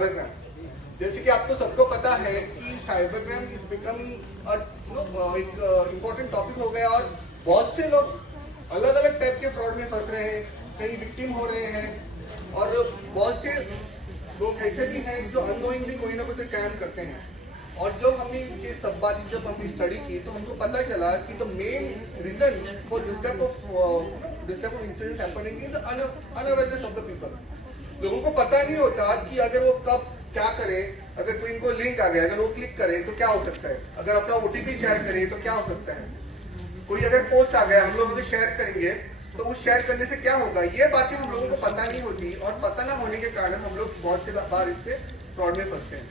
Cyber crime. जैसे कि आपको सबको पता है कि साइबर क्राइम इज बिकम एक इम्पोर्टेंट टॉपिक हो गया और बहुत से लोग अलग अलग टाइप के फ्रॉड में फंस रहे हैं, कई विक्टिम हो रहे हैं और बहुत से लोग ऐसे भी हैं जो अननोइंगली कोई ना कोई क्राइम करते हैं। और जब हमने ये सब बात जब हमने स्टडी की तो हमको पता चला कि the main reason for this type of incidents happening is unawareness of the people. लोगों को पता नहीं होता कि अगर वो कब क्या करे, अगर कोई इनको लिंक आ गया, अगर वो क्लिक करे तो क्या हो सकता है, अगर अपना ओटीपी शेयर करे तो क्या हो सकता है, कोई अगर पोस्ट आ गया हम लोग अगर शेयर करेंगे तो उस शेयर करने से क्या होगा, ये बातें हम लोगों को पता नहीं होती और पता ना होने के कारण हम लोग बहुत से बार इससे फ्रॉड में फंसते हैं।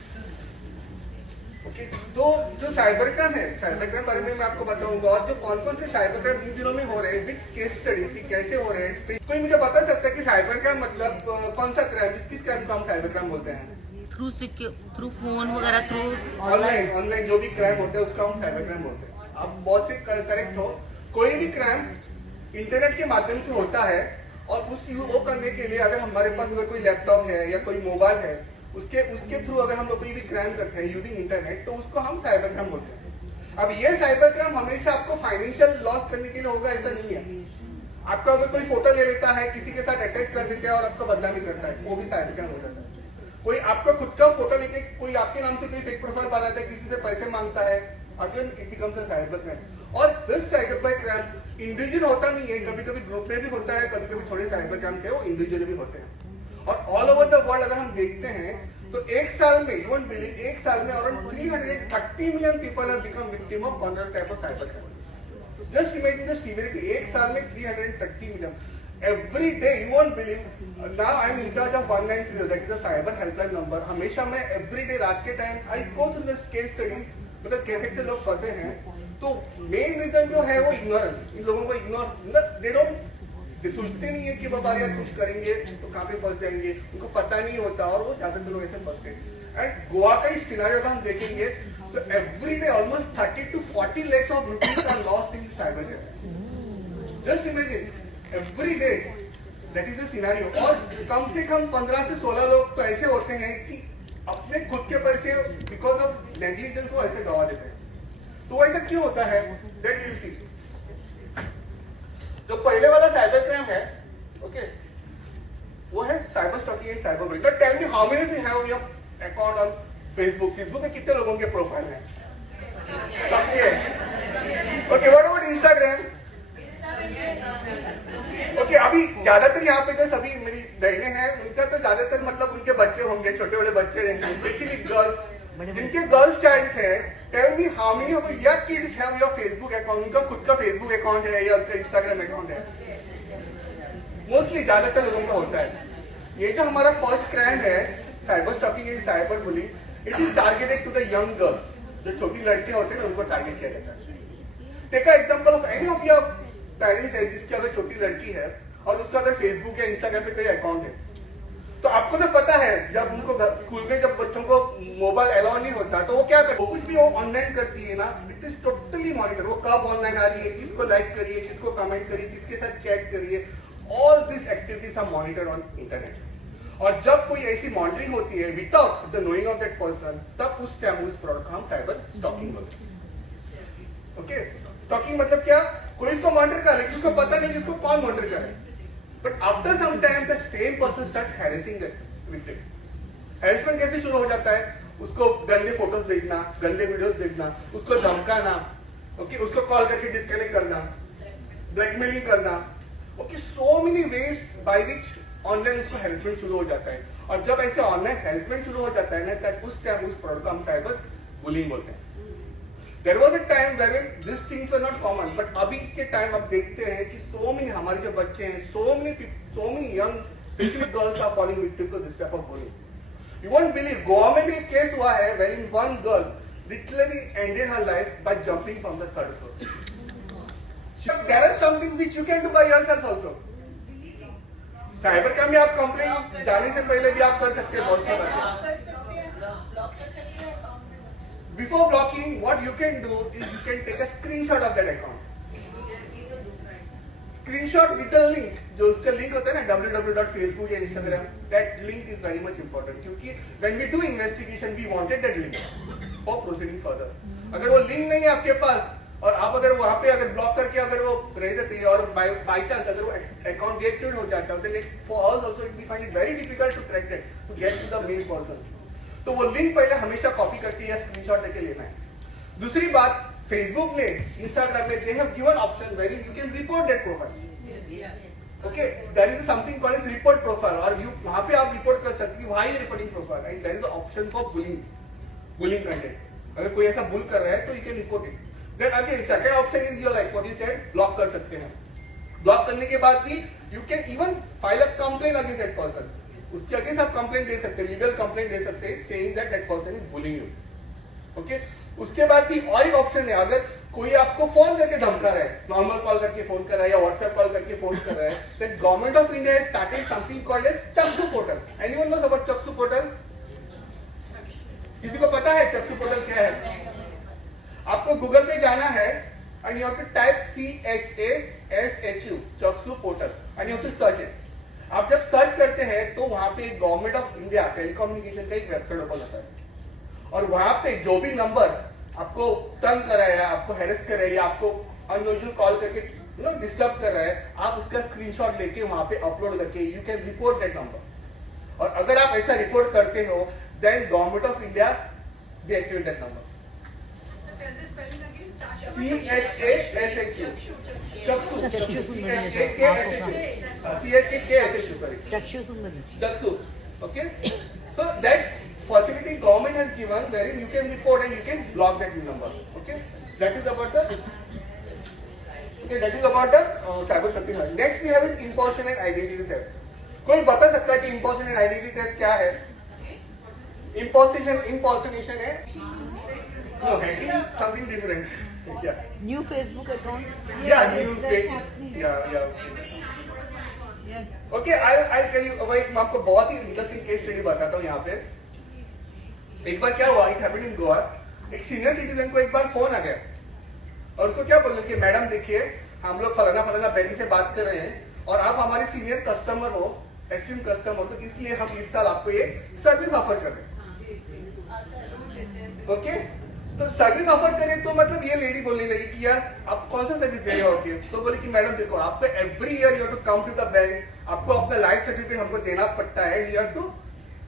ओके, तो जो साइबर क्राइम है, साइबर क्राइम बारे में मैं आपको बताऊंगा और जो कौन कौन से साइबर क्राइम इन दिनों में हो रहे हैं, विद केस स्टडीज की कैसे हो रहे हैं। कोई मुझे बता सकता है कि साइबर क्राइम मतलब कौन सा क्राइम, किस क्राइम को हम साइबर क्राइम बोलते हैं? थ्रू फोन वगैरह, थ्रू ऑनलाइन जो भी क्राइम होते हैं उसका हम साइबर क्राइम बोलते हैं। आप बहुत से करेक्ट हो, कोई भी क्राइम इंटरनेट के माध्यम से होता है और वो करने के लिए अगर हमारे पास अगर कोई लैपटॉप है या कोई मोबाइल है, उसके थ्रू अगर हम लोग कोई भी क्राइम करते हैं यूजिंग इंटरनेट तो उसको हम साइबर क्राइम बोलते हैं। अब ये साइबर क्राइम हमेशा आपको फाइनेंशियल लॉस करने के लिए होगा ऐसा नहीं है। आपका अगर कोई फोटो ले लेता है, किसी के साथ अटैच कर देता है और आपको बदनामी करता है, वो भी साइबर क्राइम हो जाता है। कोई आपका खुद का फोटो लेके कोई आपके नाम से कोई फेक प्रोफाइल बनाता है, किसी से पैसे मांगता है, again it becomes a cyber crime. और दिस साइबर क्राइम इंडिविजुअल होता नहीं है, कभी कभी ग्रुप में भी होता है, कभी कभी थोड़े साइबर क्राइम है वो इंडिविजुअल भी होते हैं। और ऑल ओवर द वर्ल्ड अगर हम देखते हैं तो एक साल में, यू वोंट बिलीव, एक साल में around 330 million people have become victim of one type of cyber crime. Just imagine the severity, एक साल में 330 million every day. You won't believe, now I am in charge of 190, that is the cyber helpline number. हमेशा मैं every day रात के time I go through this case studies, मतलब कैसे कैसे लोग फंसे हैं। तो मेन रीजन जो है वो इग्नोरेंस, इन लोगों को इग्नोर, दे डोंट, सोचते नहीं है कि बाबा यार कुछ करेंगे तो कहाँ पे फंस जाएंगे, उनको पता नहीं होता और वो ज्यादातर लोग ऐसे फंसते हैं। एंड गोवा का इस सिनेरियो का हम देखेंगे तो every day almost 30 to 40 lakhs of rupees are lost in cyber crime. Just imagine every day that is the scenario. और कम से कम 15 से 16 लोग तो ऐसे होते हैं कि अपने खुद के पैसे बिकॉज ऑफ नेग्लिजेंस को ऐसे गवा देते हैं। तो ऐसा क्यों होता है, दैट विल सी। जो पहले वाला साइबर क्राइम है, ओके, वो है cyber stalking and cyber bullying. तो tell me how many of you have your account on Facebook? Facebook में कितने लोगों के प्रोफाइल है? सबके। Okay, what about Instagram? Okay, अभी ज्यादातर यहाँ पे जो सभी मेरी बहनें हैं उनका तो ज्यादातर मतलब उनके बच्चे होंगे, छोटे बड़े बच्चे रहेंगे, स्पेशली गर्ल्स। जिनके गर्ल्स चाइल्ड है, tell me how many of your kids have your Facebook account? उनका खुद का फेसबुक अकाउंट है या उनका इंस्टाग्राम अकाउंट है? मोस्टली ज्यादातर लोगों का होता है। ये जो हमारा फर्स्ट क्राइम है cyber stalking and cyber bullying, it is targeted to the young girls. जो छोटी लड़कियां होती हैं उनको टारगेट किया जाता है। Take a example of any of your parents है जिसकी अगर छोटी लड़की है और उसका अगर फेसबुक या इंस्टाग्राम पे कोई अकाउंट है, तो आपको तो पता है जब उनको स्कूल में जब बच्चों को मोबाइल अलाउ नहीं होता तो वो क्या करते, कुछ भी वो ऑनलाइन करती है ना, इट इज टोटली मॉनिटर। वो कब ऑनलाइन आ रही है, किसको लाइक करिए, किसको कमेंट करिए, किसके साथ चैट करिए, all this activities are monitored on internet. और जब कोई ऐसी मॉनिटरिंग होती है without the knowing of that person, तब उस टाइम उस फ्रॉड का हम साइबर स्टॉकिंग बोलते हैं। ओके, स्टॉकिंग मतलब क्या, कोई इसको मॉनिटर कर रहा है लेकिन उसको पता नहीं इसको कौन मॉनिटर कर रहा है। But after some time, the same person starts harassing the victim. Harassment कैसे शुरू हो जाता है, उसको गंदे फोटोज भेजना, गंदे वीडियोस भेजना, उसको धमकाना, ओके, उसको कॉल करके डिस्कनेक्ट करना, ब्लैकमेलिंग करना, okay, so many ways by which online उसको हैरेसमेंट शुरू हो जाता है। और जब ऐसे ऑनलाइन हैरेसमेंट शुरू हो जाता है ना, तब उस टाइम उस फ्रॉड को हम साइबर बुलिंग बोलते हैं। There was a time wherein these things were not common, but अभी के टाइम अब देखते हैं कि so many हमारे जो बच्चे हैं, so many young, especially girls are falling victim to this type of bullying. You won't believe, Goa में भी एक केस हुआ है wherein one girl literally ended her life by jumping from the third floor. So there are some things which you can do by yourself also. Cyber crime में आप complain जाने से पहले भी आप कर सकते हैं बहुत सी बातें। Before blocking, what you can do is you can take a screenshot of that account. Screenshot with the link, जो उसका लिंक होता है ना www.facebook या Instagram, that link is very much important, क्योंकि when we do investigation we wanted that link for proceeding further. अगर वो link नहीं है आपके पास और आप अगर वहां पे अगर ब्लॉक करके अगर वो रह जाती है और बाई चांस अगर वो अकाउंट डिएक्टिवेट हो जाता है, then for us also we find it very difficult to track that, to get to the main person. तो वो लिंक पहले हमेशा कॉपी करके या स्क्रीनशॉट लेके लेना है। दूसरी बात, फेसबुक ने, इंस्टाग्राम में, they have given option where you can report that profile. Okay, there is something called as report profile, और यू वहां पे आप रिपोर्ट कर सकते हैं why reporting profile, and there is the option for bullying content. अगर कोई ऐसा बुल कर रहा है तो you can report it. Then again second option is your like what you said, block कर सकते हैं। ब्लॉक करने के बाद भी you can even file a complaint against that person, उसके अगेंस्ट आप कंप्लेंट दे सकते हैं, लीगल कंप्लेंट दे सकते हैं saying that that person is bullying you. Okay, उसके बाद भी और एक ऑप्शन है, अगर कोई आपको फोन करके धमका रहा है, नॉर्मल कॉल करके फोन कर रहा है या व्हाट्सएप कॉल करके फोन कर रहा है, then government of India has started something called as Chakshu portal. Anyone knows about Chakshu portal? किसी को पता है चक्षु पोर्टल क्या है? आपको गूगल पे जाना है and you have to type CHASHU Chakshu portal and you have to search it. आप जब सर्च करते हैं तो वहां पे गवर्नमेंट ऑफ इंडिया टेलीकम्युनिकेशन का एक वेबसाइट ओपन होता है, और वहां पे जो भी नंबर आपको तंग कर रहा है, आपको हेरेस कर रहा है या आपको अनयूजुअल कॉल करके डिस्टर्ब कर रहा है, आप उसका स्क्रीनशॉट लेके वहां पे अपलोड करके you can report that number. और अगर आप ऐसा रिपोर्ट करते हो then government of India deactivate that number. Chakshu. Okay, so that facility government has given wherein you can report and you can block that number. Okay, that is about the cyber safety. Next we have is impersonation and identity theft. कोई बता सकता है कि impersonation and identity theft क्या है? Impersonation है no hacking, something different. Yeah. New Facebook account. Yeah, new Facebook. Yeah. Okay, I tell you, मैं आपको बहुत ही इंटरेस्टिंग केस स्टडी बताता हूँ यहाँ पे। एक बार क्या हुआ, इट हैपेंड इन गोवा। एक सीनियर सिटीजन को एक बार फोन आ गया और उसको क्या बोलना कि मैडम देखिए, हम लोग फलाना बैंक से बात कर रहे हैं और आप हमारे सीनियर कस्टमर हो, एक्सट्रीम कस्टमर, तो इसलिए हम इस साल आपको ये सर्विस ऑफर कर रहे हैं। ओके, तो सर्विस ऑफर करें तो मतलब ये लेडी बोलने लगी कि यार आप कौन सा सर्विस दे रहे हो? तो बोले कि मैडम देखो, आपको every year you have to come to the bank, आपको अपना लाइफ सर्टिफिकेट हमको देना पड़ता है, you have to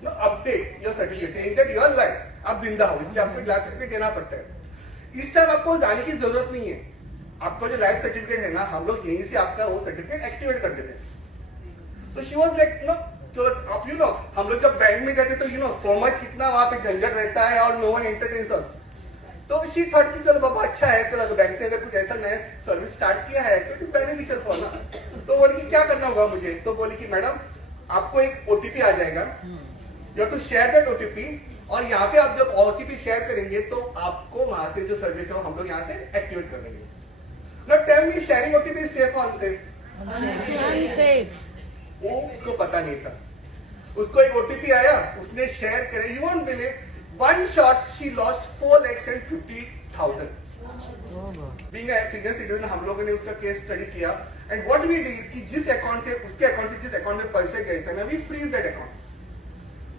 update your certificate saying that you are live, आप जिंदा हो, इसलिए आपको लाइफ सर्टिफिकेट देना पड़ता है। इस टाइम आपको जाने की जरूरत नहीं है, आपका जो लाइफ सर्टिफिकेट है ना, हम लोग यहीं से आपका वो सर्टिफिकेट एक्टिवेट कर देते हैं। तो शी वाज लाइक हम लोग जब बैंक में जाते तो सो मच कितना वहां पे झंझट रहता है और नो वन एंटरटेन्स अस। तो शी थॉट कि चलो बाबा अच्छा है, तो बैंक ने अगर कुछ ऐसा नया सर्विस स्टार्ट किया है तो बेनिफिशियल फॉर ना। तो बोले कि क्या करना होगा मुझे? तो बोले कि मैडम आपको एक ओटीपी आ जाएगा, you have to share that OTP, और यहाँ पे आप जब ओटीपी शेयर करेंगे तो आपको वहां से जो सर्विस है वो हम लोग यहाँ से एक्टिवेट कर देंगे। Now tell me, sharing OTP safe और अनसेफ? वो उसको पता नहीं था। उसको एक ओटीपी आया, उसने शेयर करे, you won't believe, one shot she lost 4,50,000। Being a senior citizen हम लोगों ने उसका केस स्टडी किया एंड व्हाट वी डिड कि जिस अकाउंट से उसके अकाउंट से जिस अकाउंट में पैसे गए थे ना, we freeze that account.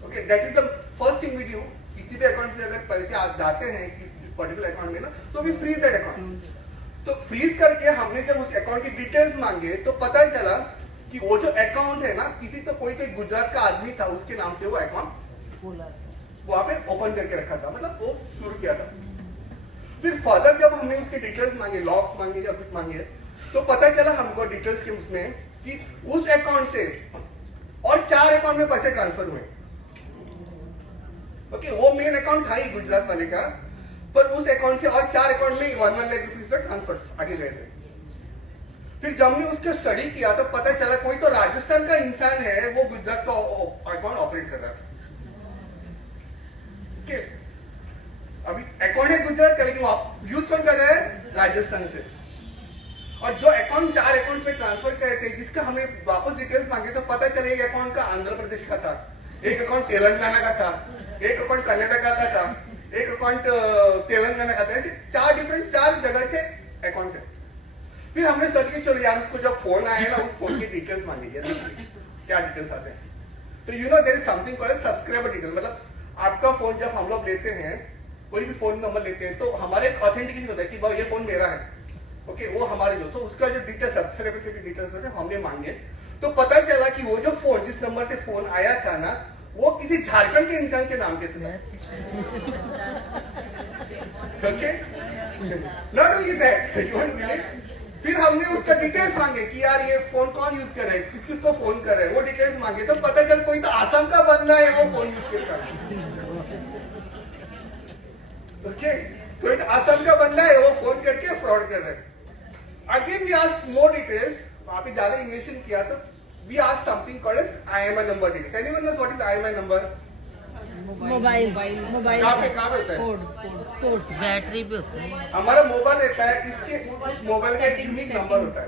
Okay, that is the first thing we do. किसी भी अकाउंट से अगर पैसे जाते हैं किसी पर्टिकुलर अकाउंट में ना, तो वी फ्रीज दैट अकाउंट। तो फ्रीज करके हमने जब उस अकाउंट की डिटेल्स मांगे तो पता चला कि वो जो अकाउंट है ना, किसी तो कोई गुजरात का आदमी था, उसके नाम से वो अकाउंट वहां पे ओपन करके रखा था, मतलब वो शुरू किया था। फिर फर्दर जब हमने उसके डिटेल्स मांगे, लॉग्स मांगे या कुछ मांगे, तो पता चला हमको डिटेल्स के उसमें कि उस अकाउंट से और 4 अकाउंट में पैसे ट्रांसफर हुए। ओके, वो मेन अकाउंट था ही गुजरात वाले का, पर उस अकाउंट से और 4 अकाउंट में 1 लाख रुपीज का ट्रांसफर आगे गए थे। फिर जब हमने उसका स्टडी किया तो पता चला कोई तो राजस्थान का इंसान है, वो गुजरात का अकाउंट ऑपरेट कर रहा था। Okay. अभी अकाउंट है गुजरात का, लेकिन आप यूज कौन कर रहा है? राजस्थान से। और जो अकाउंट 4 अकाउंट में ट्रांसफर करे थे, जिसका हमने वापस डिटेल्स मांगे तो पता चले एक अकाउंट का आंध्र प्रदेश का था, एक अकाउंट तेलंगाना का था, एक अकाउंट कर्नाटका का था, एक अकाउंट तेलंगाना का था। ऐसे 4 जगह से अकाउंट है। फिर हमने सोचा कि चलो यार उसको जब फोन आया ना उस फोन की डिटेल्स मांगेंगे, क्या डिटेल्स आते हैं। तो you know there is something called subscriber detail, मतलब आपका फोन जब हम लोग लेते हैं, कोई भी फोन नंबर लेते हैं तो हमारे एक ऑथेंटिकेशन होता है कि भाई ये फोन मेरा है, ओके वो हमारे जो, तो उसका जो डिटेल्स सब्सक्राइबर के डिटेल्स होते हैं हमने मांगे। तो पता चला कि वो जो फोन जिस नंबर से फोन आया था ना वो किसी झारखंड के इंसान के नाम के से, okay not only that, you won't believe, फिर हमने उसका डिटेल्स मांगे कि यार ये फोन कौन यूज कर रहा है, किस किसको फोन कर रहा है, वो डिटेल्स मांगे। तो पता चल कोई तो आसाम का बंदा है वो फोन यूज कर रहा है, ओके कोई तो आसाम का बंदा है वो फोन करके फ्रॉड कर रहा है। Again we asked more details, वहां पे ज्यादा इन्वेस्टिगेशन किया तो we asked something called as IMI number details. Anyone knows what is IMI number? Mobile कहाँ पे होता है? कोड बैटरी पे होता है। हमारा मोबाइल रहता है, इसके मोबाइल का एक यूनिक नंबर होता है,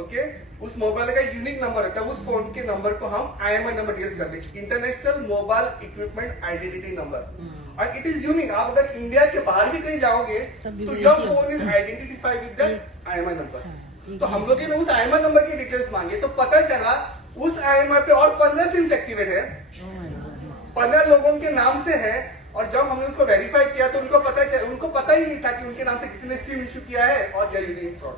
ओके उस मोबाइल का यूनिक नंबर होता है, उस फोन के नंबर को हम IMI नंबर डिटेल्स करते हैं, international mobile equipment identity number. और इट इज यूनिक, आप अगर इंडिया के बाहर भी कहीं जाओगे तो your phone is identified with that IMI number. तो हम लोग ने उस IMI नंबर की डिटेल्स मांगे तो पता चला उस IMI पे और 15 सिम्स एक्टिवेट है, 15 लोगों के नाम से है। और जब हमने उसको वेरीफाई किया तो उनको पता ही नहीं था कि उनके नाम से किसी ने सिम इश्यू किया है और या यूजिंग फ्रॉड।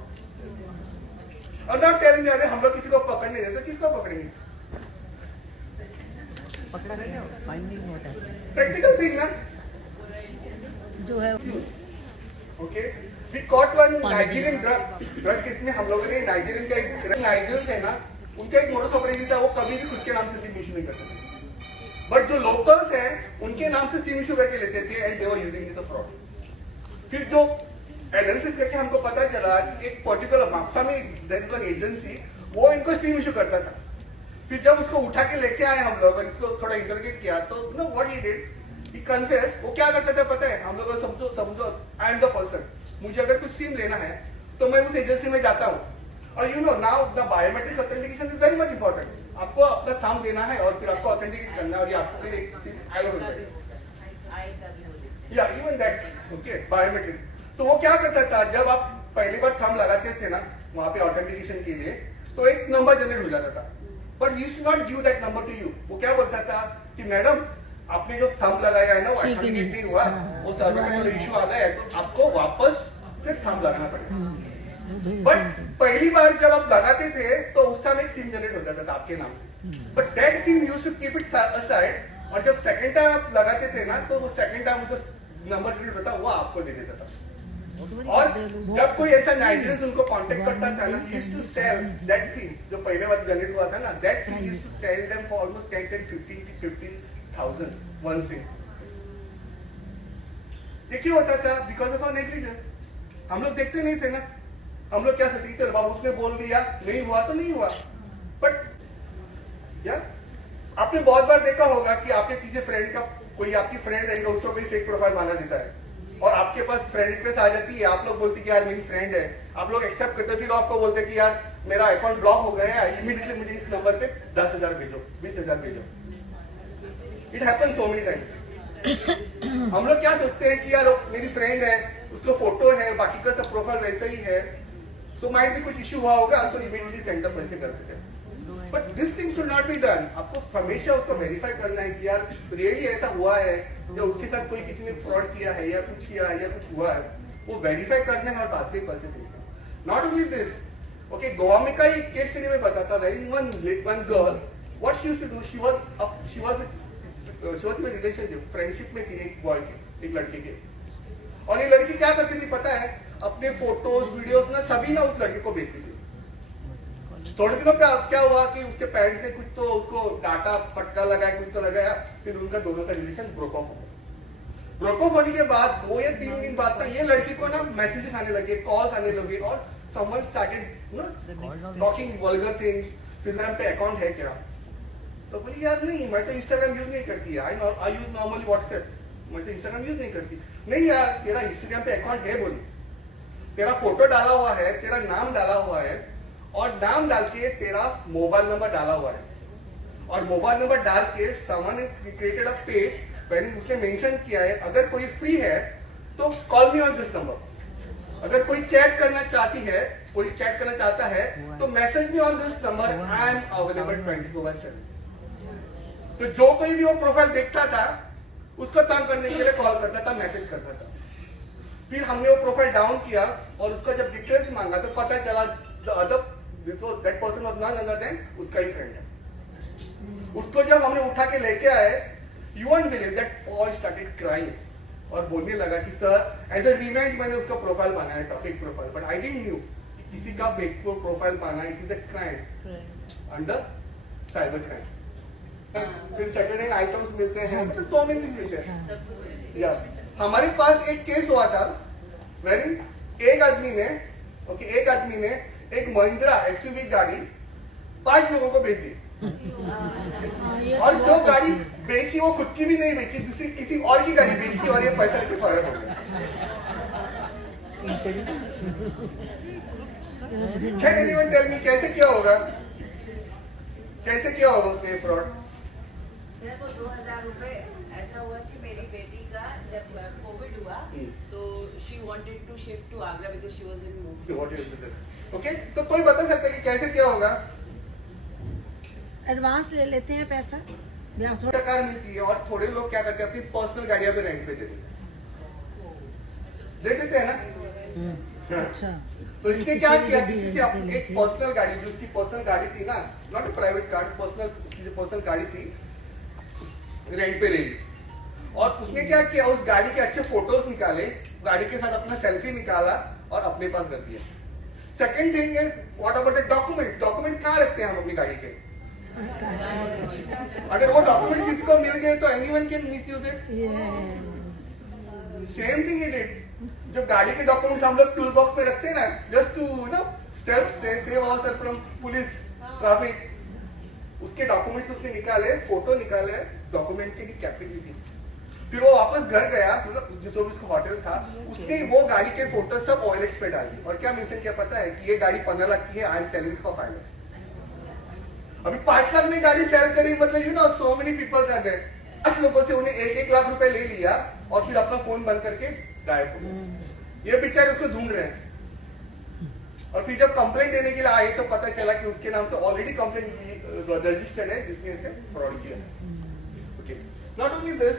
और नॉट टेलिंग, अगर हम लोग किसी को पकड़ने देते तो किसको पकड़ेंगे? प्रैक्टिकल थिंग ना जो है, okay we caught one Nigerian drug case में हम लोगों ने नाइजीरियन का एक नाइजीरियंस है ना, उनका एक मोडस ऑपरेंडी था, वो कभी भी खुद के नाम से सिम इश्यू नहीं करते थे, बट जो लोकल्स हैं उनके नाम से सिम इश्यू करके लेते थे and they were using it fraud. फिर जो एनालिसिस करके हमको पता चला कि एक पर्टिकुलर मापसा में देयर इज वन एजेंसी, वो इनको सिम इश्यू करता था। फिर जब उसको उठा के लेके आए हम लोग और इसको थोड़ा इंटरोगेट किया तो know what he did, he confess. वो क्या करता था पता है हम लोगों को? समझो आई एम द पर्सन, मुझे अगर कुछ सिम लेना है तो मैं उस एजेंसी में जाता हूँ और you know now the biometric authentication is very much important. आपको अपना थंब देना है और फिर आपको ऑथेंटिकेट करना है और ये आपको फिर एक सिम होता है या इवन दैट, ओके बायोमेट्रिक। तो वो क्या करता था, जब आप पहली बार थंब लगाते थे ना वहां पे ऑथेंटिकेशन के लिए तो एक नंबर जनरेट हो जाता था, but you should not give that number two you. वो क्या बोलता था कि मैडम आपने जो थंब लगाया है ना वो ऑथेंटिकेट नहीं हुआ, वो सर्वर का थोड़ा इश्यू आ गया है तो आपको वापस से थंब लगाना पड़ेगा। बट पहली बार जब आप लगाते थे तो उस टाइम एक सिम जनरेट हो जाता था आपके नाम से, but that SIM used to keep it aside. और जब सेकंड टाइम आप लगाते थे ना तो वो सेकंड टाइम जो नंबर जनरेट होता वो आपको दे देता था। और जब कोई ऐसा नाइजीरियन उनको कांटेक्ट करता था ना, he used to sell that SIM जो पहले बार जनरेट हुआ था ना, that SIM used to sell them for almost 10,000 one SIM। ये क्यों होता था? Because of negligence. हम लोग देखते नहीं थे ना, हम लोग क्या सोचते थे बाबू उसने बोल दिया, नहीं हुआ तो नहीं हुआ। बट या आपने बहुत बार देखा होगा कि आपके किसी फ्रेंड का, कोई आपकी फ्रेंड रहेगा उसको कोई फेक प्रोफाइल बना देता है और आपके पास फ्रेंड रिक्वेस्ट आ जाती है, आप लोग बोलते कि यार मेरी फ्रेंड है, आप लोग एक्सेप्ट करते, फिर आपको बोलते कि यार मेरा अकाउंट ब्लॉक हो गया है, इमीडिएटली मुझे इस नंबर पे 10,000 भेजो, 20,000 भेजो। It happen so many times. हम लोग क्या सोचते हैं कि यार मेरी फ्रेंड है, उसको फोटो है, बाकी का सब प्रोफाइल वैसा ही है, सो माइट भी कुछ इश्यू हुआ होगा तो इमीडिएटली सेंड अप वैसे करते थे। But this thing should not be done. आपको हमेशा उसको वेरीफाई करना है कि यार रियली ऐसा हुआ है या उसके साथ कोई किसी ने फ्रॉड किया है या कुछ किया है या कुछ हुआ है, वो वेरीफाई करना है और बाद में पैसे देना। Not only this, okay Goa में का एक केस स्टडी में बताता, very one girl what she used to do, she was in relationship, friendship में थी एक बॉय के, एक लड़के के, और ये लड़की क्या करती थी पता है, अपने फोटोज वीडियोस ना सभी ना उस लड़के को भेजती थी। थोड़े दिनों पे क्या हुआ कि उसके पेरेंट्स ने कुछ तो उसको डाटा फटका लगाया, कुछ तो लगाया, फिर उनका दोनों का रिलेशन ब्रोक ऑफ हो गया। ब्रोक ऑफ होने के बाद 2 या 3 दिन बाद ना ये लड़की को ना मैसेजेस आने लगे, कॉल्स आने लगे और someone started talking vulgar things. फिर मेरा पे अकाउंट है क्या? तो बोली यार नहीं, मैं तो इंस्टाग्राम यूज नहीं करती, आई यूज नॉर्मली व्हाट्सएप, मैं तो इंस्टाग्राम यूज नहीं करती। नहीं यार तेरा इंस्टाग्राम पे अकाउंट है, बोली तेरा फोटो डाला हुआ है, तेरा नाम डाला हुआ है और नाम डाल के तेरा मोबाइल नंबर डाला हुआ है और मोबाइल नंबर डाल के someone created a page where उसने मेंशन किया है अगर कोई फ्री है तो call me on this number. अगर कोई चैट करना चाहती है, कोई चैट करना चाहता है तो message me on this number, I am available 24/7। तो जो कोई भी वो प्रोफाइल देखता था उसको तंग करने के लिए कॉल करता था, मैसेज करता था। फिर हमने वो प्रोफाइल डाउन किया और उसका जब डिटेल्स मांगा तो पता चला that person was none other than उसका ही फ्रेंड है। उसको जब हमने उठा के लेके आए, you won't believe that boy started crying और बोलने लगा कि सर एज अ रिवेंज मैंने उसका प्रोफाइल बनाया था, fake profile, but I didn't knew किसी का fake profile banana it is a crime under cyber crime. फिर सेकंड हैंड आइटम्स मिलते हैं, मतलब सो मेनी थिंग्स मिलते हैं। या हमारे पास एक केस हुआ था वेरी, एक आदमी ने एक महिंद्रा एसयूवी गाड़ी 5 लोगों को बेच दी और जो गाड़ी बेची वो खुद की भी नहीं बेची, दूसरी किसी और की गाड़ी बेची और ये पैसा लेके फरार हो गया। Can anyone tell me कैसे क्या होगा, कैसे क्या होगा उसमें फ्रॉड? सर वो 2000 रुपए ऐसा हुआ कि मेरी बेटी का जब कोविड हुआ तो she wanted to shift to Agra because she was in move. Okay, तो कोई बता सकता है कि कैसे क्या होगा? एडवांस ले लेते हैं पैसा, कार मिलती है और थोड़े लोग क्या करते हैं अपनी पर्सनल गाड़ियां भी रेंट पे दे देते हैं ना। अच्छा, तो इसने क्या किया, किसी से एक पर्सनल गाड़ी, जो उसकी पर्सनल गाड़ी थी ना, not a private car, personal, जो पर्सनल गाड़ी थी रेंट पे ले ली और उसने क्या किया, उस गाड़ी के अच्छे फोटोज निकाले, गाड़ी के साथ अपना सेल्फी निकाला और अपने पास रख दिया। Second thing is what about the document? Document कहाँ रखते हैं हम अपनी गाड़ी के? अगर वो डॉक्यूमेंट किसी को मिल गए तो anyone can misuse it. Same thing it is, जो गाड़ी के डॉक्यूमेंट्स हम लोग टूल बॉक्स में रखते हैं ना, just to save ourselves from police, traffic, उसके डॉक्यूमेंट्स उसने निकाले, फोटो निकाले, डॉक्यूमेंट की कैप्चर थी। फिर वो वापस घर गया, मतलब जो उसका होटल था, उसने वो गाड़ी के फोटो सब OLX पे डाल दी और क्या मेंशन किया पता है कि ये गाड़ी 15 लाख की है, I am selling for 5 lakh. अभी 5 लाख में गाड़ी सेल करी, मतलब you know so many peoples are there. 5 लोगों से उन्हें 1-1 लाख रुपए ले लिया और फिर अपना फोन बंद करके गायब हो गए। ये बेचारे उसको ढूंढ रहे हैं और फिर जब कंप्लेंट देने के लिए आए तो पता चला कि उसके नाम से ऑलरेडी कंप्लेंट रजिस्टर्ड है जिसने इसे फ्रॉड किया है। ओके, नॉट ओनली दिस,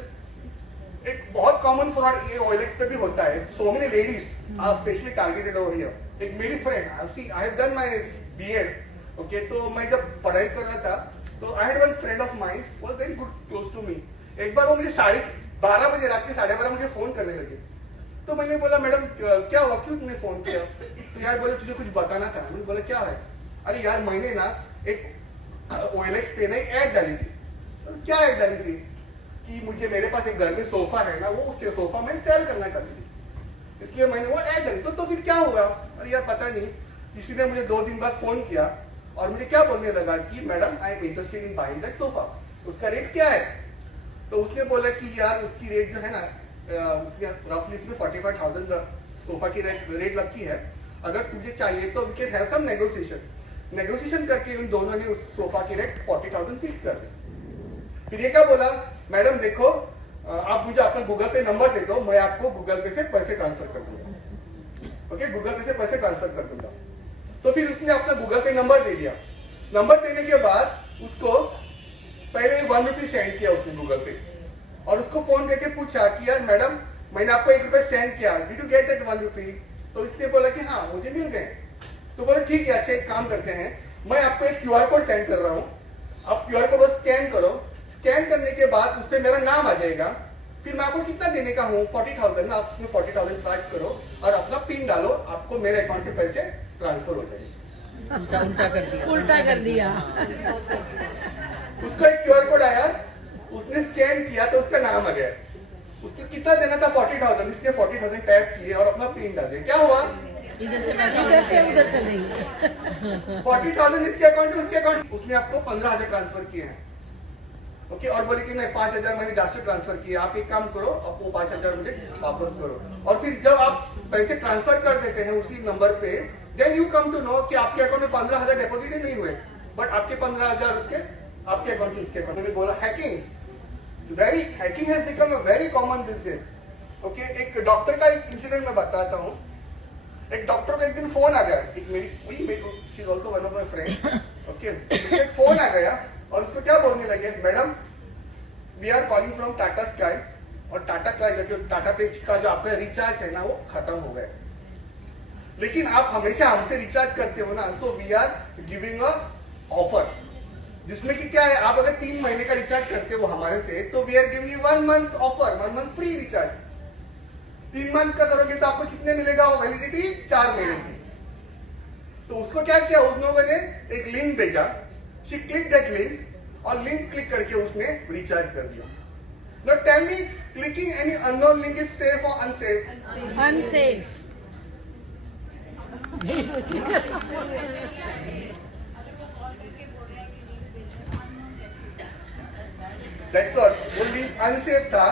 एक बहुत कॉमन फ्रॉड ये OLX पे भी होता है। So many ladies are specially targeted over here. एक मेरी friend, I have done my BEd, okay, तो मैं जब पढ़ाई कर रहा था तो I had one friend of mine was very good close to me. एक बार वो मुझे 12:30 बजे, रात के 12:30 मुझे फोन करने लगे। तो मैंने बोला मैडम क्या हुआ, क्यों तुमने फोन किया? तो यार बोले तुझे कुछ बताना था। मैंने बोला क्या है? अरे यार मैंने ना एक OLX पे ना ऐड डाली थी। तो क्या ऐड डाली थी कि मुझे, मेरे पास एक घर में सोफा है ना, वो उससे सोफा मैं सेल करना चाहती थी, इसलिए मैंने वो ऐड डाली। तो फिर क्या हुआ? अरे यार पता नहीं, किसी ने मुझे 2 दिन बाद फोन किया और मुझे क्या बोलने लगा कि madam I am interested in buying that sofa, उसका रेट क्या है? तो उसने बोला कि यार उसकी रेट जो है ना, उसने रफली इसमें 45,000 सोफा की रेट रखी है, अगर तुझे चाहिए तो we can have some negotiation करके इन दोनों ने उस सोफा की रेट 40,000 फिक्स कर दी। फिर ये क्या बोला, मैडम देखो आप मुझे अपना गूगल पे नंबर दे दो, मैं आपको गूगल पे से पैसे ट्रांसफर कर दूंगा। ओके, गूगल पे से पैसे ट्रांसफर कर दूंगा। तो फिर उसने अपना गूगल पे नंबर दे दिया। नंबर देने के बाद उसको पहले 1 रुपी सेंड किया उसने गूगल पे और उसको फोन करके पूछा कि यार मैडम मैंने आपको 1 रुपया सेंड किया, डिड यू गेट दैट 1 रुपी? तो इसने बोला कि हाँ मुझे मिल गए। तो बोला ठीक है, अच्छा एक काम करते हैं, मैं आपको एक QR कोड सेंड कर रहा हूँ, आप QR कोड स्कैन करो, स्कैन करने के बाद उस पर मेरा नाम आ जाएगा, फिर मैं आपको कितना देने का हूँ 40,000 ना, आप उसमें 40,000 चार्ज करो और अपना पिन डालो, आपको मेरे अकाउंट से पैसे ट्रांसफर हो जाएंगे। उल्टा कर दिया। उसको एक QR कोड आया, उसने स्कैन किया तो उसका नाम आ गया, उसको कितना देना था 40,000, इसने 40,000 टैप किए और अपना पिन डाल दिया। क्या हुआ, इधर से उधर से नहीं। 40,000 इसके अकाउंट से उसके अकाउंट, उसने आपको 15,000 ट्रांसफर किए हैं। ओके, और बोले कि नहीं 5,000 मैंने डास्टर ट्रांसफर किया, आप एक काम करो, आप वो 5,000 मुझे वापस करो। और फिर जब आप पैसे ट्रांसफर कर देते हैं उसी नंबर पे, then you come to know कि आपके अकाउंट में 15,000 डिपॉजिट ही नहीं हुए, बट आपके 15,000 उसके आपके अकाउंट से उसके अकाउंट में। बोला hacking has become a very common business. Okay, एक डॉक्टर का एक इंसिडेंट मैं बताता हूँ। एक डॉक्टर का एक दिन फोन आ गया, एक मेरी she is also one of my friend, okay, एक फोन आ गया और उसको क्या बोलने लगे, madam we are calling from Tata Sky, और टाटा स्काई जो टाटा पे का जो आपका रिचार्ज है ना वो खत्म हो गया, लेकिन आप हमेशा हमसे रिचार्ज करते हो ना, तो we are giving a offer, जिसमें कि क्या है, आप अगर 3 महीने का रिचार्ज करते हो हमारे से, तो we are giving you 1 month offer, 1 month free recharge. 3 month का करोगे तो आपको कितने मिलेगा, वो वैलिडिटी 4 महीने की। तो उसको क्या किया, उस लोगों ने एक लिंक भेजा, शी क्लिक दैट लिंक, और लिंक क्लिक करके उसने रिचार्ज कर दिया। Now tell me, clicking any unknown link is safe or unsafe? Unsafe. That's all. वो लिंक अनसेफ था,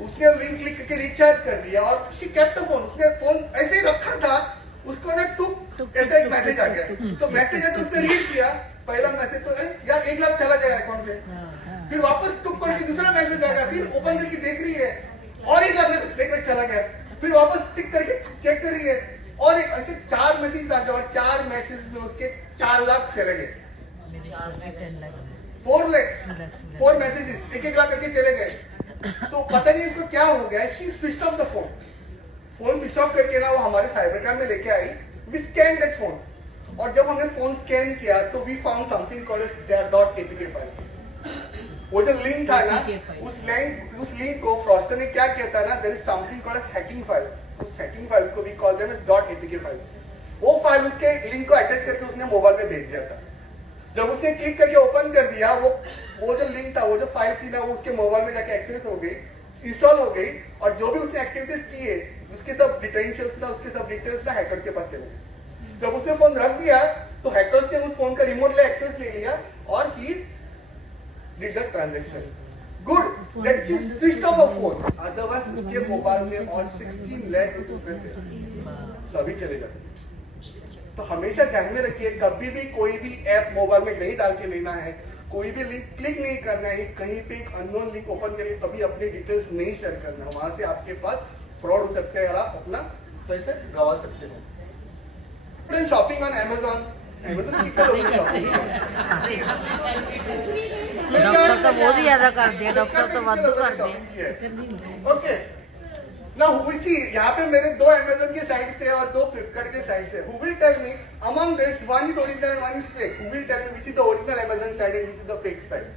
उसने लिंक क्लिक करके रिचार्ज कर दिया, और she kept the phone, उसने फोन ऐसे ही रखा था, उसको ना टुक ऐसा एक मैसेज आ गया, तो मैसेज है तो उसने रीड किया, पहला मैसेज तो यार 1 लाख चला गया अकाउंट से, फिर वापस टुक करके दूसरा मैसेज आ गया, फिर ओपन करके देख रही है और 1 लाख लेकर चला गया, फिर वापस टिक करके चेक कर रही है और एक ऐसे 4 मैसेज आ गए, और 4 मैसेज में उसके 4 लाख चले गए, 4 lakhs, 4 मैसेजेस 1-1 लाख करके चले गए। तो पता नहीं इसको क्या हो गया, she switch off the phone switch off करके ना वो हमारे साइबर क्राइम में लेके आई, वी स्कैन दैट फोन, और जब हमने फोन स्कैन किया तो we found something called .apk file. वो जो लिंक था ना, उस लिंक को फ्रॉस्टर ने क्या किया था ना, there is something called hacking file, उस हैकिंग फाइल को we call them as .apk file. वो फाइल उसके लिंक को अटैच करके उसने मोबाइल में भेज दिया था। जब उसने क्लिक करके ओपन कर दिया, वो जो लिंक था, वो जो फाइल थी ना, वो उसके मोबाइल में जाके एक्सेस हो गई, इंस्टॉल हो गई, और जो भी उसने एक्टिविटीज किए उसके सब डिटेंशंस था, उसके सब डिटेल्स ना हैकर के पास चले गए। जब उसने फोन रख दिया तो हैकर्स ने उस फोन का रिमोटली एक्सेस ले लिया और he did the transaction. Good that she switched of a phone, otherwise उसके मोबाइल में और 16 लाख रुपए थे, सभी चले जाते। तो हमेशा ध्यान में रखिए, कभी भी कोई भी ऐप मोबाइल में नहीं डाल के लेना है, कोई भी लिंक क्लिक नहीं करना है, कहीं पे एक अननोन लिंक ओपन करके कभी अपनी डिटेल्स नहीं शेयर करना, वहां से आपके पास फ्रॉड हो सकता है और आप अपना पैसे गवा सकते हो। शॉपिंग ऑन अमेजोन, किससे लोग शॉपिंग, डॉक्टर तो बहुत ही ज्यादा कर दिया, डॉक्टर तो वादू कर दिया। ओके ना हुई सी, यहाँ पे मेरे 2 अमेजोन के साइड से और 2 फ्लिपकार्ट के साइड से। Who will tell me among this one is original and one is fake? Who will tell me which is the original Amazon site and which is the fake site?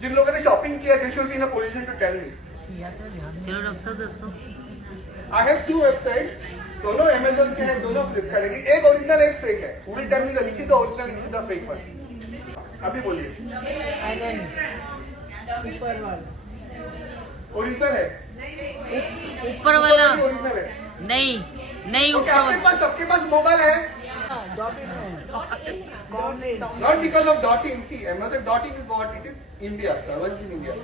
जिन लोगों ने shopping किया, they should be in a position to tell me. चलो doctor दसो। I have 2 websites, दोनों Amazon के हैं, दोनों फ्लिपकार्ट के, एक ओरिजिनल एक फेक है। Who will tell me the which is the original and which is the fake one? अभी बोलिए। ओरिजिनल है, ऊपर वाला ओरिजिनल है, नहीं ऊपर आपके वाला। पास सबके पास मोबाइल है, not because of .in. See, Amazon .in is what it is, India, servers in India.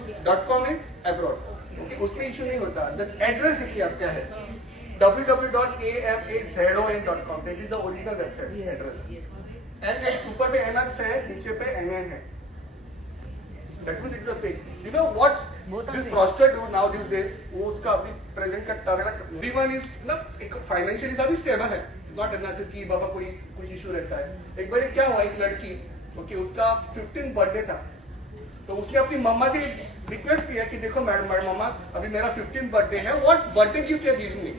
.com is abroad. Okay, उसमें इशू नहीं होता। The address देखिए आप क्या है, www.amazon.com. That is the original website address. And then ऊपर पे NX है, नीचे पे NN है. That means it is a fake. You know what this fraudster do now these days? वो उसका अभी प्रेजेंट का तगड़ा, everyone is ना एक फाइनेंशियली सभी स्टेबल है, नॉट ऐसा कि बाबा कोई इशू रहता है। एक बार क्या हुआ, एक लड़की, ओके, उसका 15th बर्थडे था, तो उसने अपनी मम्मा से रिक्वेस्ट किया कि देखो मैडम मम्मा अभी मेरा 15th बर्थडे है, what birthday gift you giving me?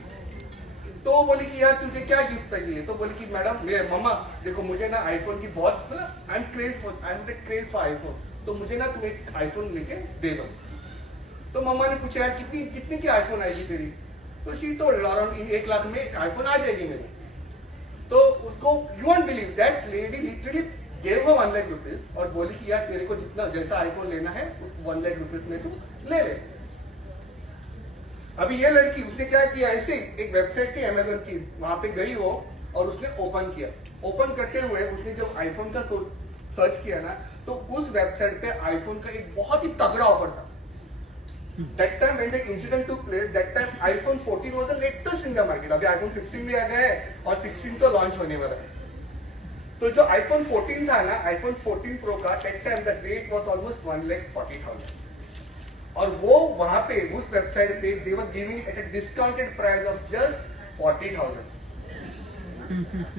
तो वो बोली कि यार तुझे क्या गिफ्ट चाहिए? तो बोली कि मैडम मेरे मम्मा देखो मुझे ना आईफोन की बहुत, मतलब I am craze for iPhone, तो मुझे ना तुम एक आईफोन लेके दे दो। तो मम्मा ने पूछा यार कितने की आईफोन आएगी तेरी? तो शी टोल्ड अराउंड 1 लाख में आईफोन आ जाएगी मेरी। तो उसको, you won't believe that lady literally gave her 1 lakh rupees और बोली कि यार तेरे को जितना जैसा आईफोन लेना है उस 1 लाख रुपीज में तू ले ले। अभी ये लड़की, उसने क्या किया, ऐसे एक वेबसाइट थी अमेजोन की, वहां पे गई वो और उसने ओपन किया। ओपन करते हुए उसने जब आईफोन का सर्च किया ना, तो उस वेबसाइट पे आईफोन का एक बहुत ही तगड़ा ऑफर था। That time when the incident took place, that time iPhone 14 was the latest in the market. अभी iPhone 15 भी आ गया है और 16 तो लॉन्च होने वाला है। तो जो iPhone 14 था ना, iPhone 14 Pro का that time the rate was almost 1,40,000, और वो वहां पे उस वेबसाइट पे they were giving it at a discounted price of just 40,000।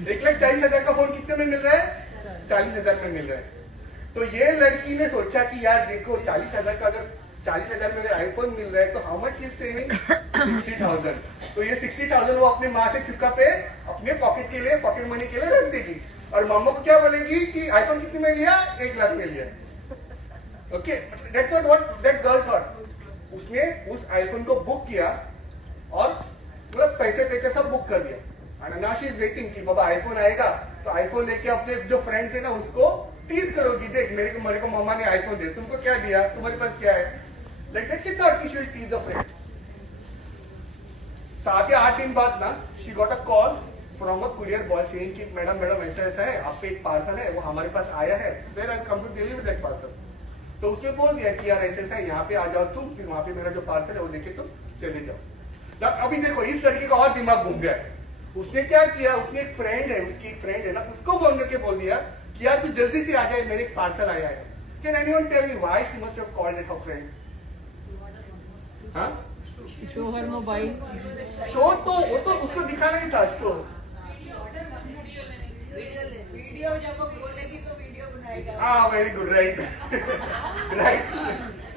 1,40,000 का फोन कितने में मिल रहा है? 40,000 में मिल रहा है। तो ये लड़की ने सोचा कि यार देखो 40,000 का, अगर 40,000 में अगर आईफोन मिल रहा है तो हाउ मच इज सेविंग? 60,000। तो ये 60,000 वो अपने माँ से चुका पे अपने पॉकेट के लिए, पॉकेट मनी के लिए रख देगी, और मम्मा को क्या बोलेगी कि आईफोन कितने में लिया? 1 लाख में लिया। Okay, that's what that girl thought. उसने उस आईफोन को बुक किया और मतलब पैसे पे सब बुक कर दिया। And now she is waiting कि बाबा आईफोन आएगा तो आईफोन लेके अपने जो फ्रेंड्स है ना उसको टीज करोगी, देख मेरे को मम्मा ने आईफोन दिया, तुमको क्या दिया, तुम्हारे पास क्या है? लाइक दैट शी थॉट कि she will tease the friend. 7 या 8 दिन बाद ना she got a call from a courier boy saying कि मैडम ऐसा ऐसा है, आपके एक पार्सल है वो हमारे पास आया है, where I come to deliver that parcel. तो उसने बोल दिया कि यार ऐसा ऐसा है, यहाँ पे आ जाओ तुम, फिर वहां पे मेरा जो पार्सल है वो लेके तुम चले जाओ। अभी देखो इस लड़की का और दिमाग घूम गया। उसने क्या किया, उसने एक फ्रेंड है, उसकी एक फ्रेंड है ना, उसको फोन करके बोल दिया कि यार तू जल्दी से आ जाए, मेरे एक पार्सल आया है। Can anyone tell me why she must have called it her friend? हाँ, शो हर मोबाइल। शो तो वो तो उसको दिखाना ही था शो। वीडियो जब वो बोलेगी तो वीडियो बनाएगा। हाँ, वेरी गुड, राइट राइट।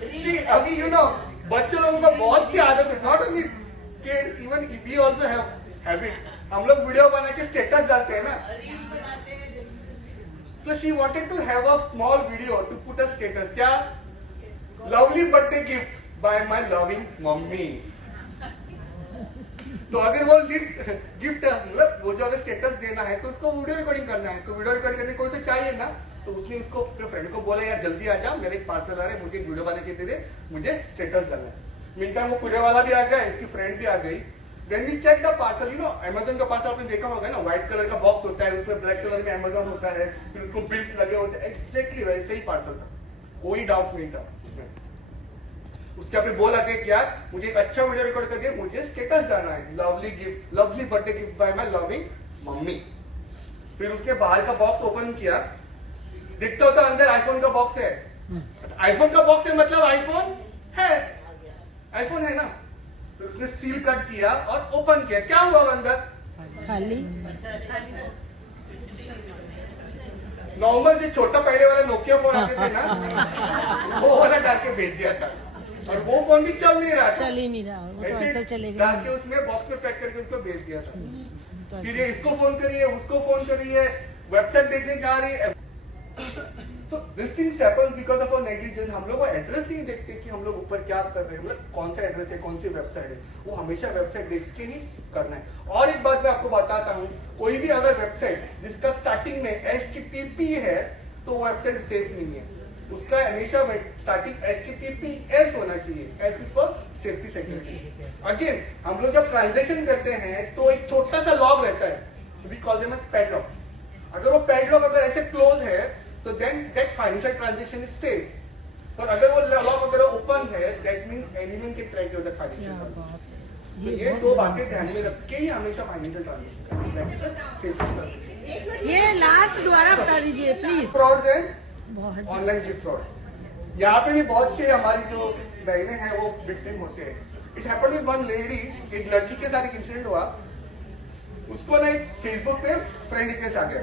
सी अभी यू नो बच्चे लोगों का बहुत सी आदत है, not only kids, even we also have habit. हम लोग वीडियो बना के स्टेटस डालते हैं ना, रील बनाते हैं। so she wanted to have a small video to put a status, क्या? Lovely birthday gift by my loving mummy। तो अगर वो गिफ्ट मतलब वो जो अगर स्टेटस देना है तो उसको वीडियो रिकॉर्डिंग करना है, तो वीडियो रिकॉर्डिंग करने को तो चाहिए ना। तो उसने उसको अपने फ्रेंड को बोला यार जल्दी आ जा, मेरे एक पार्सल आ रहा है, मुझे एक वीडियो बना के दे दे, मुझे स्टेटस डालना है। मीन वो कुरियर वाला भी आ गया, इसकी फ्रेंड भी आ गई। When we check the parcel, you know, Amazon का पार्सल आपने देखा होगा ना, व्हाइट कलर का बॉक्स होता है, उसमें ब्लैक कलर में Amazon होता है, फिर उसको बिल्स लगे होते हैं, एग्जैक्टली वैसे ही पार्सल था, कोई डाउट नहीं था उसमें। उसके आपने बोला कि यार मुझे एक अच्छा वीडियो रिकॉर्ड करके मुझे स्टेटस डालना है, lovely gift, lovely birthday gift bye my loving mummy. फिर उसके बाहर का बॉक्स ओपन किया, दिखता होता अंदर आईफोन का बॉक्स है। आईफोन का बॉक्स है मतलब आईफोन है, आईफोन है ना। तो उसने सील कट किया और ओपन किया, क्या हुआ अंदर? खाली। नॉर्मल जो छोटा पहले वाला नोकिया फोन आते थे ना, वो वाला डाल के भेज दिया था, और वो फोन भी चल नहीं रहा था, चल ही नहीं रहा, वो तो ऐसे ऐसे चलेगा। डाल के उसमें बॉक्स में पैक करके उसको भेज दिया था। फिर ये इसको फोन करिए, उसको फोन करिए, वेबसाइट देखने जा रही है। So this things happens because of our negligence। हम लोग वो एड्रेस नहीं देखते कि हम लोग ऊपर क्या कर रहे हैं, मतलब कौन सा एड्रेस है, कौन सी वेबसाइट है, वो हमेशा वेबसाइट देख के ही करना है। और एक बात मैं आपको बताता हूँ, कोई भी अगर वेबसाइट जिसका स्टार्टिंग में HTTP है तो वो वेबसाइट सेफ नहीं है, उसका हमेशा स्टार्टिंग HTTPS होना चाहिए, S is for safety security. Again हम लोग जब ट्रांजेक्शन करते हैं तो एक छोटा सा लॉग रहता है, we call them as padlock. अगर वो पैडलॉक अगर ऐसे क्लोज है so then that financial transaction is safe, और अगर वो लॉक अगर ओपन है that means anyone can track your financial transaction। तो ये दो बातें ध्यान में रख के ही हमेशा फाइनेंशियल ट्रांजेक्शन। ये लास्ट दोबारा बता दीजिए प्लीज। फ्रॉड है, बहुत ऑनलाइन गिफ्ट फ्रॉड। यहाँ पे भी बहुत से हमारी जो बहनें हैं वो विक्टिम होते हैं। It happened with one lady, एक लड़की के साथ एक इंसिडेंट हुआ, उसको ना एक फेसबुक पे फ्रेंड रिक्वेस्ट आ गया।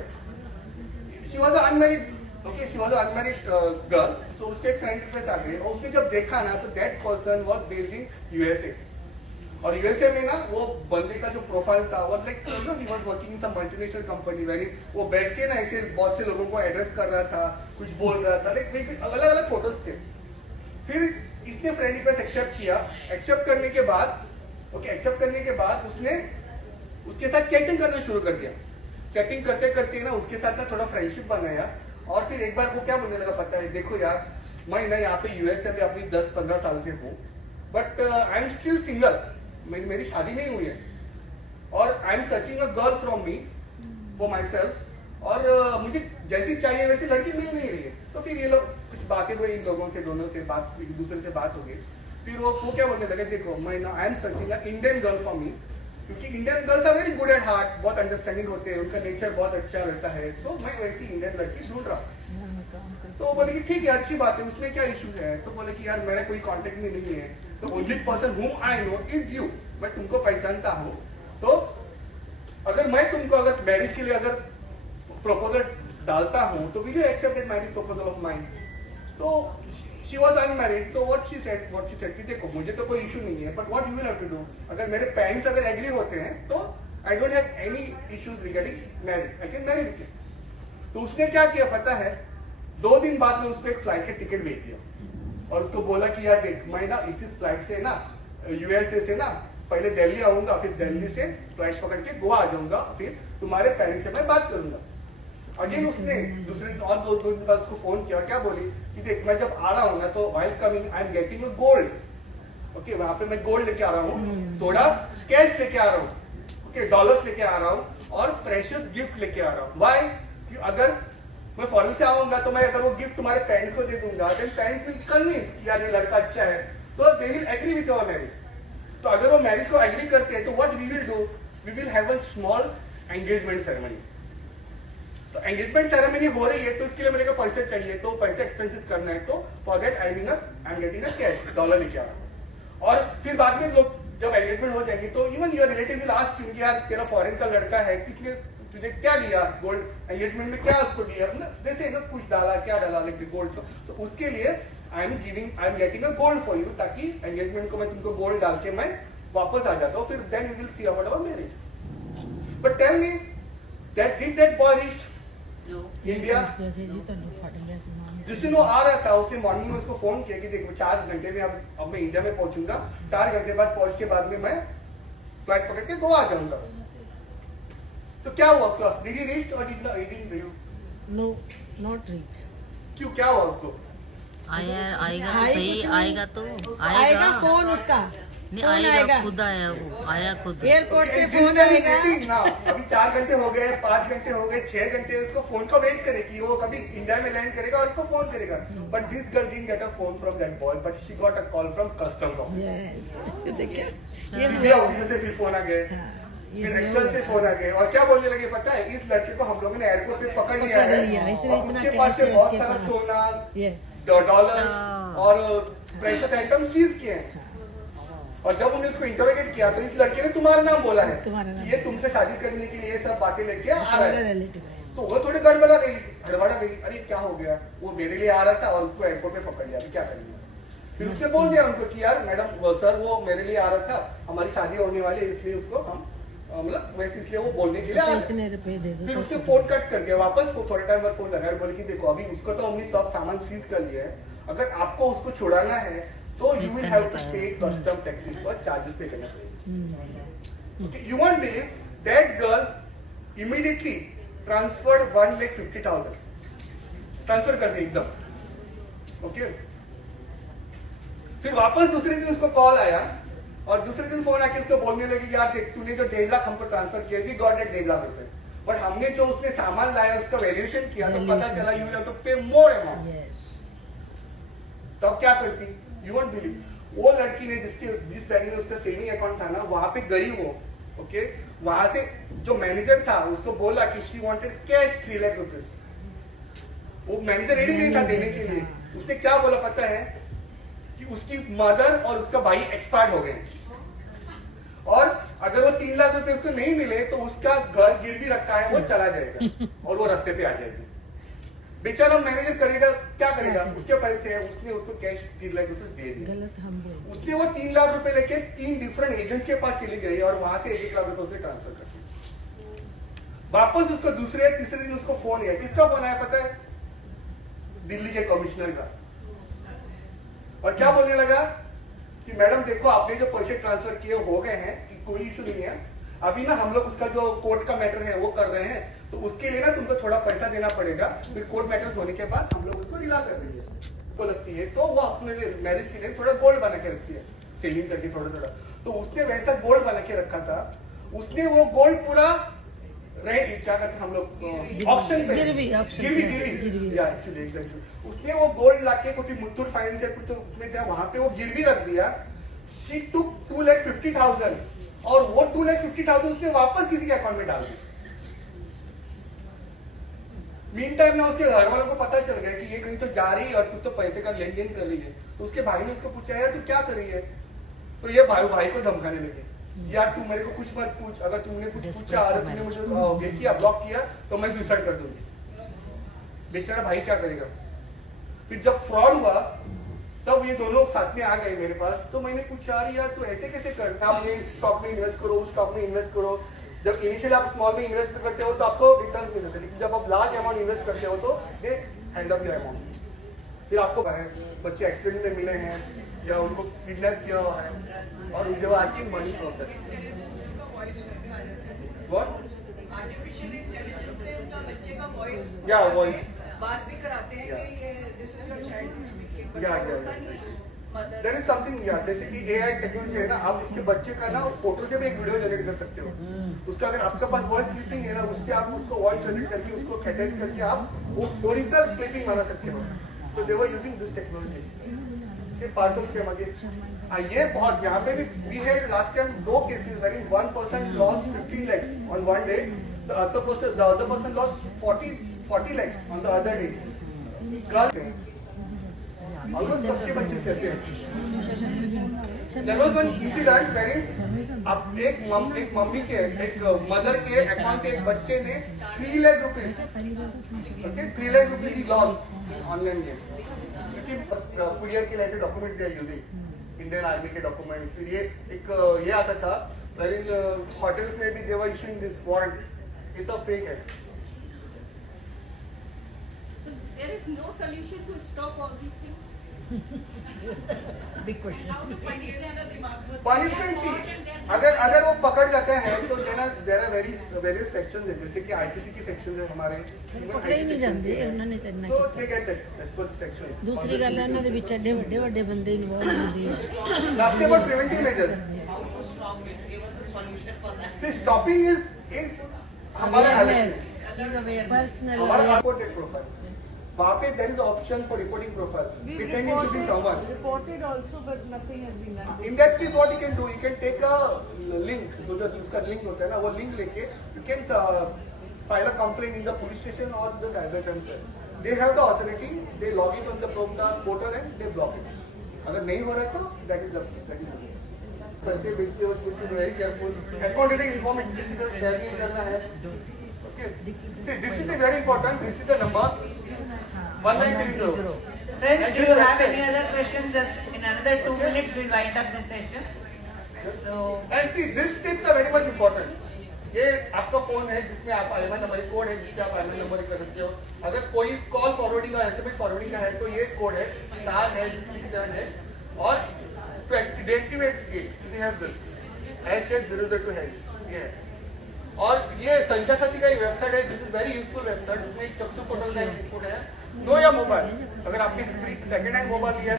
She was unmarried, okay, she was unmarried girl, so उसके एक फ्रेंड रिक्वेस्ट आ गई, और उसने जब देखा ना तो that person was based in USA। और USA में ना वो बंदे का जो प्रोफाइल था वो like he was working in some multinational company, very वो बैठ के ना ऐसे बहुत से लोगों को एड्रेस कर रहा था, कुछ बोल रहा था, लाइक अलग अलग फोटोज थे। फिर इसने फ्रेंड रिक्वेस्ट एक्सेप्ट किया, एक्सेप्ट करने के बाद उसने उसके साथ चैटिंग करना शुरू कर दिया। चैटिंग करते करते ना उसके साथ ना थोड़ा फ्रेंडशिप बनाया, और फिर एक बार वो क्या बोलने लगा पता है, देखो यार मैं ना यहाँ पे USA में अपनी 10-15 साल से हूँ, but I am still single, मेरी शादी नहीं हुई है, और आई am searching a girl from me for my self, और मुझे जैसी चाहिए वैसी लड़की मिल नहीं रही है। तो फिर ये लोग कुछ बातें हुई, इन लोगों से दोनों से बात, एक दूसरे से बात हो गई। फिर वो क्या बोलने लगे, देखो मैं ना I am searching a Indian girl for me, क्योंकि Indian girls are very good at heart, बहुत अंडरस्टैंडिंग होते हैं, उनका नेचर बहुत अच्छा रहता है, तो मैं वैसी इंडियन लड़की ढूंढ रहा हूँ। तो वो बोले कि ठीक है अच्छी बात है, उसमें क्या इशू है? तो बोले कि यार मेरा कोई कांटेक्ट में नहीं है, तो only person whom I know is you, मैं तुमको पहचानता हूँ, तो अगर मैं तुमको अगर मैरिज के लिए अगर प्रपोजल डालता हूं तो will you accepted marriage proposal of mine? तो शी वाज अनमैरिड, तो व्हाट शी सेड कि देखो मुझे तो कोई इशू नहीं है, but what you will have to do, अगर मेरे पेरेंट्स अगर एग्री होते हैं तो I don't have any issues regarding marriage, I can marry with you. तो उसने क्या किया पता है, 2 दिन बाद में उसको एक फ्लाइट का टिकट भेज दिया और उसको बोला कि यार देख मैं ना इसी फ्लाइट से ना यूएसए से ना पहले दिल्ली आऊंगा, फिर दिल्ली से फ्लाइट पकड़ के गोवा आ जाऊंगा, फिर तुम्हारे पेरेंट्स से मैं बात करूंगा। अगेन उसने दूसरे और 2 दिन बाद उसको फोन किया, क्या बोली कि देख मैं जब आ रहा हूँ ना तो while coming I am getting a gold, okay वहां पे मैं गोल्ड लेके आ रहा हूँ, थोड़ा कैश लेके आ रहा हूँ, ओके डॉलर्स लेके आ रहा हूँ और प्रेशियस गिफ्ट लेके आ रहा हूँ। व्हाई? कि अगर मैं फॉरेन से आऊंगा तो मैं अगर वो गिफ्ट तुम्हारे पेरेंट्स को दे दूंगा, देन पेरेंट्स विल कन्विंस यार ये लड़का अच्छा है, तो they will agree with our marriage. तो अगर वो मैरिज को एग्री करते हैं तो what we will do, we will have a small engagement ceremony. तो एंगेजमेंट सेरेमनी हो रही है तो इसके लिए मेरे को पैसे चाहिए, तो पैसे एक्सपेंसिव करना है, तो for that I am getting a cash, dollar लेके आ रहा हूं। और फिर बाद में लोग जब एंगेजमेंट हो जाएगी तो even your relative will ask you यार तेरा फॉरेन का लड़का है, किसने तुझे क्या दिया गोल्ड, एंगेजमेंट में क्या उसको दिया, जैसे ना कुछ डाला, क्या डाला लेकिन गोल्ड। तो उसके लिए I am getting a gold for you, ताकि एंगेजमेंट को मैं तुमको गोल्ड डाल के मैं वापस आ जाता हूँ, फिर then we will see about our marriage. But tell me that did that boy reach India? जिस दिन वो आ रहा था उसने मॉर्निंग में उसको फोन किया कि देखो 4 घंटे में अब मैं इंडिया में पहुंचूंगा, 4 घंटे बाद पहुंच के बाद में मैं फ्लाइट पकड़ के गोवा आ जाऊंगा। तो क्या हुआ उसका? डिड ही रीच और did not reach? No, not reach. क्यों, क्या हुआ उसको? आएगा तो सही, आएगा तो आएगा फोन उसका, नहीं आएगा, खुद आया, वो आया खुद। एयरपोर्ट से फोन आएगा। अभी 4 घंटे हो गए, 5 घंटे हो गए, 6 घंटे, उसको फोन का वेट करे कि वो कभी इंडिया में लैंड करेगा और उसको फोन करेगा। But this girl didn't get a phone from that boy, but she got a call from customs office. Yes, देखिए इंडिया ऑफिस से फिर फोन आ गए, फिर एक्सेल से फोन आ गए और क्या बोलने लगे पता है, इस लड़के को हम लोगों ने एयरपोर्ट पे पकड़ लिया है, उसके पास से बहुत सारा सोना, डॉलर्स और प्रेशियस आइटम सीज किए हैं। और जब उन्हें उसको इंटरोगेट किया तो इस लड़के ने तुम्हारा नाम बोला है कि ये तुमसे शादी करने के लिए ये सब बातें लेके आ रहा है। तो वो थोड़ी गड़बड़ा गई, अरे क्या हो गया, वो मेरे लिए आ रहा था और उसको एयरपोर्ट पे पकड़ लिया, क्या करेंगे? फिर उसने बोल दिया उनको कि यार मैडम सर वो मेरे लिए आ रहा था, हमारी शादी होने वाली है इसलिए उसको हम मतलब वैसे इसलिए वो बोलने के लिए आ रहे। फिर उसने फोन कट कर दिया, वापस वो थोड़े टाइम बाद फोन लगाया, बोले कि देखो अभी उसको तो हमने सब सामान सीज कर लिया है, अगर आपको उसको छुड़ाना है तो यू विल हैव टू पे कस्टम टैक्सेस पर चार्जेस पे करना पड़ेगा। You won't believe that girl immediately transferred 1,50,000 transfer कर दी एकदम, ओके। फिर वापस दूसरे दिन उसको कॉल आया और दूसरे दिन फोन आके उसको बोलने लगी यार देख तूने जो 1.5 लाख हमको ट्रांसफर किया, वी गॉट इट 1.5 लाख रुपए, बट हमने जो उसने सामान लाया उसका वैल्यूएशन किया तो पता चला यू हैव टू पे मोर अमाउंट। तब क्या करती? यू वोंट बिलीव, वो लड़की ने जिस बैंक में उसका सेविंग अकाउंट था ना वहां पे गई वो, ओके, वहां से जो मैनेजर था उसको बोला कि she wanted cash 3 lakh rupees. वो मैनेजर रेडी नहीं था देने के लिए। उसने क्या बोला पता है कि उसकी मदर और उसका भाई एक्सपायर हो गए और अगर वो 3 लाख रुपए उसको नहीं मिले तो उसका घर गिरवी रखा है वो चला जाएगा और वो रास्ते पे आ जाएगी। बेचारा मैनेजर करेगा क्या करेगा, उसके पैसे है, उसने उसको कैश 3 लाख रुपए दे दिए। उसने वो 3 लाख रुपए लेके 3 डिफरेंट एजेंट्स के पास चली गई और वहां से 1 लाख रुपए उसने ट्रांसफर कर दिए। वापस उसको दूसरे तीसरे दिन उसको फोन आया, किसका फोन आया पता है? दिल्ली के कमिश्नर का। और क्या बोलने लगा कि मैडम देखो आपने जो पैसे ट्रांसफर किए हो गए हैं, कोई इशू नहीं है, अभी ना हम लोग उसका जो कोर्ट का मैटर है वो कर रहे हैं, तो उसके लिए ना तुमको थोड़ा पैसा देना पड़ेगा, फिर कोर्ट मैटर्स होने के बाद हम लोग उसको रिला कर देंगे। उसको लगती है तो वो अपने लिए मैरिज के लिए थोड़ा गोल्ड बना के रखती है, सेविंग करके थोड़ा थोड़ा। तो उसने वैसा गोल्ड बना के रखा था, उसने वो गोल्ड पूरा क्या कहते हम लोग ऑप्शन पे गिरवी उसने वो गोल्ड लाके कुछ मुथूट फाइनेंस या कुछ उसमें था वहां पे वो गिरवी रख दिया। शी टुक 2,50,000 और वो 2,50,000 उसने वापस किसी के अकाउंट में डाल दी। मीन टाइम में उसके घर वालों को पता चल गया कि ये कहीं तो जा रही है और कुछ तो पैसे का लेन देन कर रही है। तो उसके भाई ने उसको पूछा यार तू क्या कर रही है, तो ये भाई को धमकाने लगे यार तू मेरे को कुछ मत पूछ, अगर तुमने कुछ पूछा और तुमने मुझे किया ब्लॉक किया तो मैं सुसाइड कर दूंगी। बेचारा भाई क्या करेगा। फिर जब फ्रॉड हुआ तब ये दोनों साथ में आ गए मेरे पास, तो मैंने पूछा यार तू ऐसे कैसे करता, आप ये स्टॉक में इन्वेस्ट करो, उस स्टॉक में इन्वेस्ट करो। जब इनिशियली आप स्मॉल में इन्वेस्ट करते हो तो आपको रिटर्न मिलते हैं, लेकिन जब आप लार्ज अमाउंट इन्वेस्ट करते हो तो दे हैंड अप योर अमाउंट। फिर आपको बच्चे एक्सीडेंट में मिले हैं या उनको किडनैप किया हुआ है और उनके बाद आके मनी होता है। व्हाट? आर्टिफिशियल इंटेलिजेंस से उनका बच्चे का वॉइस या वॉइस बात भी कराते हैं कि ये this is your child speaking. या मदर देयर इज समथिंग, या जैसे कि एआई टेक्नोलॉजी है ना, आप उसके बच्चे का ना फोटो से भी एक वीडियो जनरेट कर सकते हो। उसका अगर आपके पास वॉइस क्लिपिंग है ना, उससे आप उसको वॉइस जनरेट करके उसको कैटेगरी करके आप वो ओरिजिनल क्लिपिंग बना सकते हो। So they were using this technology. ये पार्सल्स के आगे ये बहुत, यहाँ पे भी we had last time 2 cases where 1 person lost 50 lakhs on one day, the other person lost 40 lakhs on the other day। Almost सबके बच्चे कैसे हैं। There was one incident wherein अब एक मम्मी के एक मदर के अकाउंट से एक बच्चे ने 3 lakh rupees, okay 3 lakh rupees he lost online game, क्योंकि कुरियर के लिए डॉक्यूमेंट दिया यूजिंग इंडियन आर्मी के डॉक्यूमेंट्स। फिर ये आता था wherein होटल्स में भी they were issuing this warrant, ये सब फेक है। There is no solution to stop all these things. Big question. How to punish them? Punishment की अगर वो पकड़ जाते हैं तो देयर आर वेरियस सेक्शंस है, जैसे कि आईपीसी की सेक्शंस है हमारे, पकड़े ही नहीं जाते ਉਹਨਾਂ ਨੇ ਕਰਨਾ so they get it as per the sections. ਦੂਸਰੀ ਗੱਲ ਹੈ ਇਹਨਾਂ ਦੇ ਵਿੱਚ ਐਡੇ ਵੱਡੇ ਵੱਡੇ ਬੰਦੇ ਇਨਵੋਲਵ ਹੁੰਦੇ ਆ। Last about preventive measures, see stopping is हमारा पर्सनल हमारा reported profile, वहाँ पे there is option for reporting profile, pretending to be someone। Reported also, but nothing has been done. In that case what you can do, you can take a link, जो जिसका link होता है ना, वो link लेके you can file a complaint in the police station or the cyber crime cell। They have the authority, they log in on the portal and they block it। अगर नहीं हो रहा है तो that is पैसे बेचते वक्त very careful, account detail information किसी तरह शेयर नहीं करना है। Okay, see this is very important, this is the number 1930। Friends, do you have any other questions? Just in another 2 minutes, we'll wind up this session. So, and see, these tips are very much important। ये आपका phone है जिसमें आप IMEI number code है जिससे आप IMEI number कर सकते हो। अगर कोई कॉल फॉरवर्डिंग और SMS फॉरवर्डिंग का है तो ये कोड है *67 है, और to deactivate it we have this #002#, ये है। और ये संख्या साथी का वेबसाइट है, this is very useful website, जिसमें एक चक्षु पोर्टल का एक इनपुट है। नो या मोबाइल, अगर आपने सेकंड हैंड मोबाइल लिया